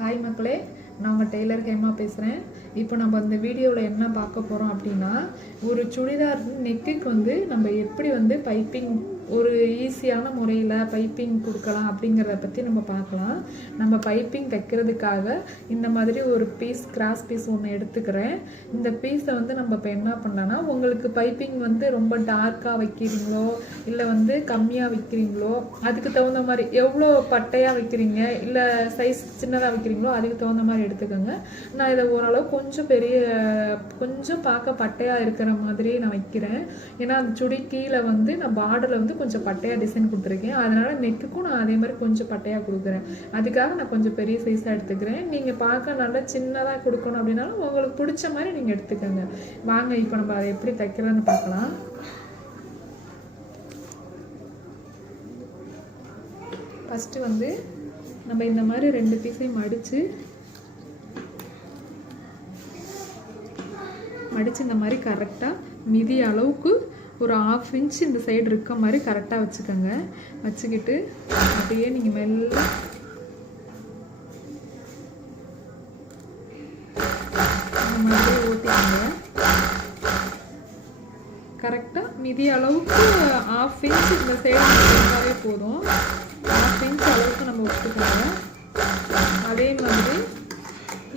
Hi மக்களே, நான் உங்கள் டெய்லர் ஹேமா பேசுகிறேன். இப்போ நம்ம இந்த வீடியோவில் என்ன பார்க்க போகிறோம் அப்படின்னா, ஒரு சுடிதார் நெக்குக்கு வந்து நம்ம எப்படி வந்து பைப்பிங் ஒரு ஈஸியான முறையில் பைப்பிங் கொடுக்கலாம் அப்படிங்கிறத பற்றி நம்ம பார்க்கலாம். நம்ம பைப்பிங் தைக்கிறதுக்காக இந்த மாதிரி ஒரு பீஸ் கிராஸ் பீஸ் ஒன்று எடுத்துக்கிறேன். இந்த பீஸை வந்து நம்ம இப்போ என்ன பண்ணலான்னா, உங்களுக்கு பைப்பிங் வந்து ரொம்ப டார்க்காக வைக்கிறீங்களோ இல்லை வந்து கம்மியாக வைக்கிறீங்களோ அதுக்கு தகுந்த மாதிரி, எவ்வளோ பட்டையாக வைக்கிறீங்க இல்லை சைஸ் சின்னதாக வைக்கிறீங்களோ அதுக்கு தகுந்த மாதிரி எடுத்துக்கோங்க. நான் இதை ஓரளவு கொஞ்சம் பார்க்க பட்டையாக இருக்கிற மாதிரி நான் வைக்கிறேன். ஏன்னா அந்த சுடி கீழே வந்து நான் பார்டரில் வந்து கொஞ்சம் பட்டையாக டிசைன் கொடுத்துருக்கேன். அதனால் நெக்குக்கும் நான் அதே மாதிரி கொஞ்சம் பட்டையாக கொடுக்குறேன். அதுக்காக நான் கொஞ்சம் பெரிய சைஸாக எடுத்துக்கிறேன். நீங்கள் பார்க்க நல்லா சின்னதாக கொடுக்கணும் அப்படின்னாலும் உங்களுக்கு பிடிச்ச மாதிரி நீங்கள் எடுத்துக்கோங்க. வாங்க இப்போ நம்ம அதை எப்படி தைக்கிறதுன்னு பார்க்கலாம். ஃபஸ்ட்டு வந்து நம்ம இந்த மாதிரி 2 பீஸையும் மடித்து இந்த மாதிரி கரெக்டாக மிதி அளவுக்கு ஒரு 1/2 இன்ச் இந்த சைடு இருக்க மாதிரி கரெக்டாக வச்சுக்கோங்க. வச்சுக்கிட்டு அப்படியே நீங்கள் மெல்ல இந்த மாதிரி ஓட்டிங்க. கரெக்டாக மிதி அளவுக்கு 1/2 இன்ச் இந்த சைடு இருந்தாலே போதும். 1/2 இன்ச் அளவுக்கு நம்ம வச்சுக்கோங்க. அதே மாதிரி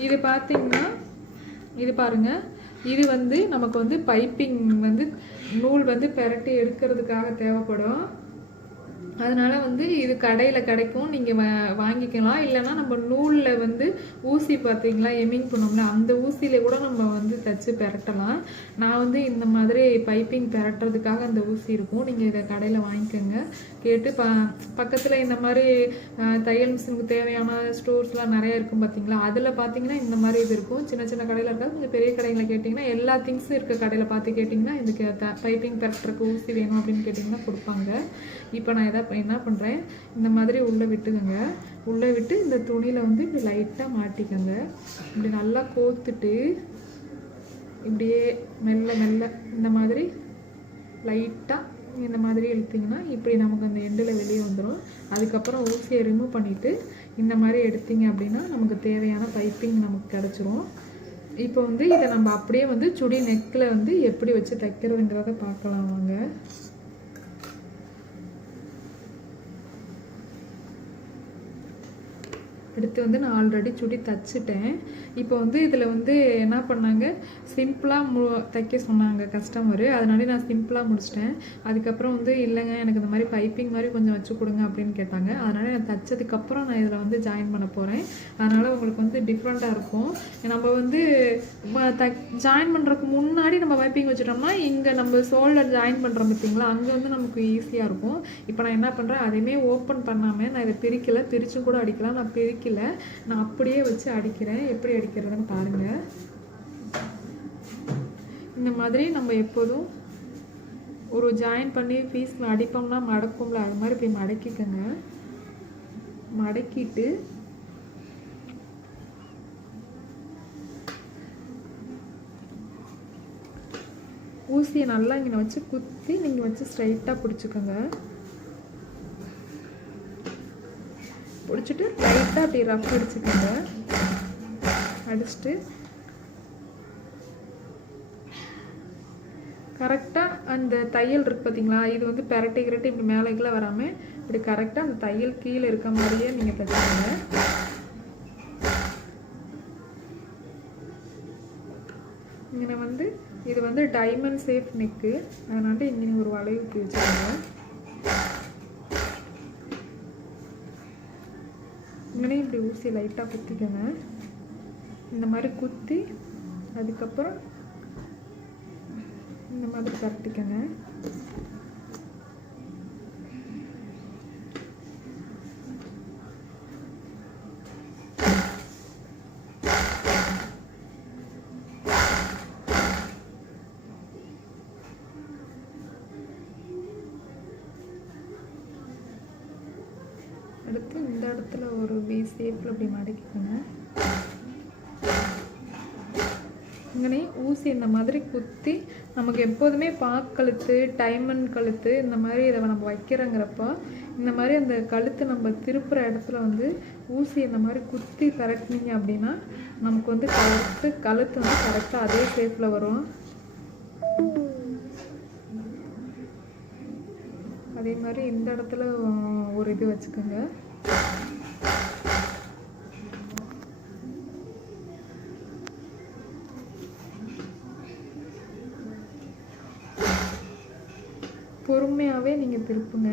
இது பார்த்தீங்கன்னா, இது பாருங்கள், இது வந்து நமக்கு வந்து பைப்பிங் வந்து நூல் வந்து பெரட்டி எடுக்கிறதுக்காக தேவைப்படும். அதனால் வந்து இது கடையில் கிடைக்கும், நீங்கள் வாங்கிக்கலாம். இல்லைன்னா நம்ம நூலில் வந்து ஊசி பார்த்தீங்களா எம்மிங் பண்ணோம்ல, அந்த ஊசியில் கூட நம்ம வந்து தைச்சி பெரட்டலாம். நான் வந்து இந்த மாதிரி பைப்பிங் பெரட்டுறதுக்காக அந்த ஊசி இருக்கும். நீங்கள் இதை கடையில் வாங்கிக்கோங்க. கேட்டு பக்கத்தில் இந்த மாதிரி தையல் மிஷினுக்கு தேவையான ஸ்டோர்ஸ்லாம் நிறையா இருக்கும் பார்த்தீங்களா, அதில் பார்த்தீங்கன்னா இந்த மாதிரி இது இருக்கும். சின்ன சின்ன கடையில் இருக்காது, கொஞ்சம் பெரிய கடையில் கேட்டிங்கன்னா எல்லா திங்ஸும் இருக்க கடையில் பார்த்து கேட்டிங்கன்னா இதுக்கு பைப்பிங் பெரட்டுறதுக்கு ஊசி வேணும் அப்படின்னு கேட்டிங்கன்னா கொடுப்பாங்க. இப்போ நான் என்ன பண்ணுறேன், இந்த மாதிரி உள்ளே விட்டுக்கோங்க. உள்ளே விட்டு இந்த துணியில் வந்து இப்படி லைட்டாக மாட்டிக்கோங்க. இப்படி நல்லா கோத்துட்டு இப்படியே மெல்ல மெல்ல இந்த மாதிரி லைட்டாக இந்த மாதிரி இழுத்திங்கன்னா இப்படி நமக்கு அந்த எண்டில் வெளியே வந்துடும். அதுக்கப்புறம் ஊசியை ரிமூவ் பண்ணிவிட்டு இந்த மாதிரி எடுத்தீங்க அப்படின்னா நமக்கு தேவையான பைப்பிங் நமக்கு கிடச்சிரும். இப்போ வந்து இதை நம்ம அப்படியே வந்து சுடி நெக்கில் வந்து எப்படி வச்சு தைக்கிறதுங்கிறத பார்க்கலாம் வாங்க. அடுத்து வந்து நான் ஆல்ரெடி சுடி தைச்சிட்டேன். இப்போ வந்து இதில் வந்து என்ன பண்ணாங்க, சிம்பிளாக தைக்க சொன்னாங்க கஸ்டமரு. அதனால நான் சிம்பிளாக முடிச்சிட்டேன். அதுக்கப்புறம் வந்து இல்லைங்க எனக்கு இந்த மாதிரி பைப்பிங் மாதிரி கொஞ்சம் வச்சு கொடுங்க அப்படின்னு கேட்டாங்க. அதனால் நான் தைச்சதுக்கப்புறம் நான் இதில் வந்து ஜாயின் பண்ண போகிறேன். அதனால் உங்களுக்கு வந்து டிஃப்ரெண்ட்டாக இருக்கும். நம்ம வந்து ஜாயின் பண்ணுறதுக்கு முன்னாடி நம்ம பைப்பிங் வச்சுட்டோம்னா இங்கே நம்ம ஷோல்டர் ஜாயின் பண்ணுறோம் பார்த்தீங்களா, அங்கே வந்து நமக்கு ஈஸியாக இருக்கும். இப்போ நான் என்ன பண்ணுறேன், அதையுமே ஓப்பன் பண்ணாமல் நான் இதை பிரிச்சும் கூட அடிக்கலாம். நான் நான் அப்படியே வச்சு அடிக்கிறேன். எப்படி அடிக்கிறதுன்னு பாருங்க. இந்த மாதிரி நம்ம எப்போதும் ஒரு ஜாயின் பண்ணி பீஸ்ல அடிப்போம்னா மடக்கும்ல, அது மாதிரி போய் மடக்கிக்கங்க. மடக்கிட்டு ஊசியை நல்லா இங்கே வச்சு குத்தி நீங்கள் வச்சு ஸ்ட்ரைட்டாக பிடிச்சிக்கோங்க. பிடிச்சிட்டு லைட்டாக அப்படி ரஃப் அடிச்சுக்கோங்க. அடிச்சுட்டு கரெக்டாக அந்த தையல் இருக்குது பார்த்தீங்களா, இது வந்து பெரட்டி இப்படி மேலே கீழே வராமல் இப்படி கரெக்டாக அந்த தையல் கீழே இருக்க மாதிரியே நீங்கள் தைச்சிக்கோங்க. இங்கே வந்து இது வந்து டைமண்ட் ஷேப் நெக்கு, அதனால இங்கே ஒரு வளைவு வச்சுக்கோங்க. இங்கே இப்படி ஊசி லைட்டாக குத்திக்கோங்க. இந்த மாதிரி குத்தி அதுக்கப்புறம் இந்த மாதிரி பரட்டிக்கோங்க. அடுத்து இந்த இடத்துல ஒரு வி ஷேப்பில் அப்படி மடக்கிக்கோங்க. அங்கனே ஊசி இந்த மாதிரி குத்தி நமக்கு எப்போதுமே கழுத்து டைமண்ட் கழுத்து இந்த மாதிரி இதை நம்ம வைக்கிறோங்கிறப்போ இந்த மாதிரி அந்த கழுத்து நம்ம திருப்புற இடத்துல வந்து ஊசி இந்த மாதிரி குத்தி திரட்டினீங்க அப்படின்னா நமக்கு வந்து கழுத்து வந்து கரெக்டாக அதே ஷேப்பில் வரும். அதே மாதிரி இந்த இடத்துல ஒரு இது வச்சுக்கோங்க. பொறுமையாகவே நீங்கள் திருப்புங்க.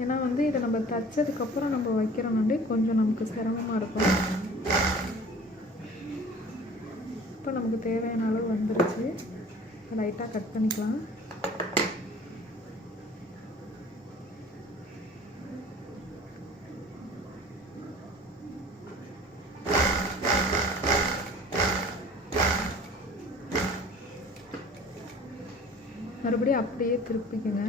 ஏன்னா வந்து இதை நம்ம தைச்சதுக்கப்புறம் நம்ம வைக்கிறோம்னாலே கொஞ்சம் நமக்கு சிரமமாக இருக்கும். இப்போ நமக்கு தேவையான அளவு வந்துருச்சு. லைட்டாக கட் பண்ணிக்கலாம். மறுபடியும் அப்படியே திருப்பிக்குங்க.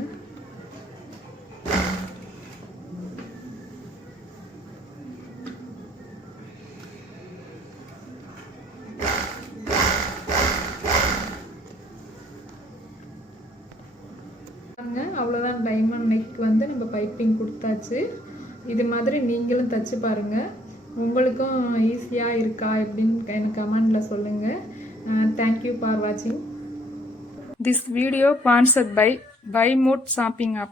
அவ்வளோதான், டைமண்ட் நெக் வந்து நம்ம பைப்பிங் கொடுத்தாச்சு. இது மாதிரி நீங்களும் தைச்சு பாருங்கள். உங்களுக்கும் ஈஸியாக இருக்கா எப்படின்னு எனக்கு கமெண்டில் சொல்லுங்கள். தேங்க்யூ ஃபார் வாட்சிங். This video sponsored by Buy Mode Shopping App.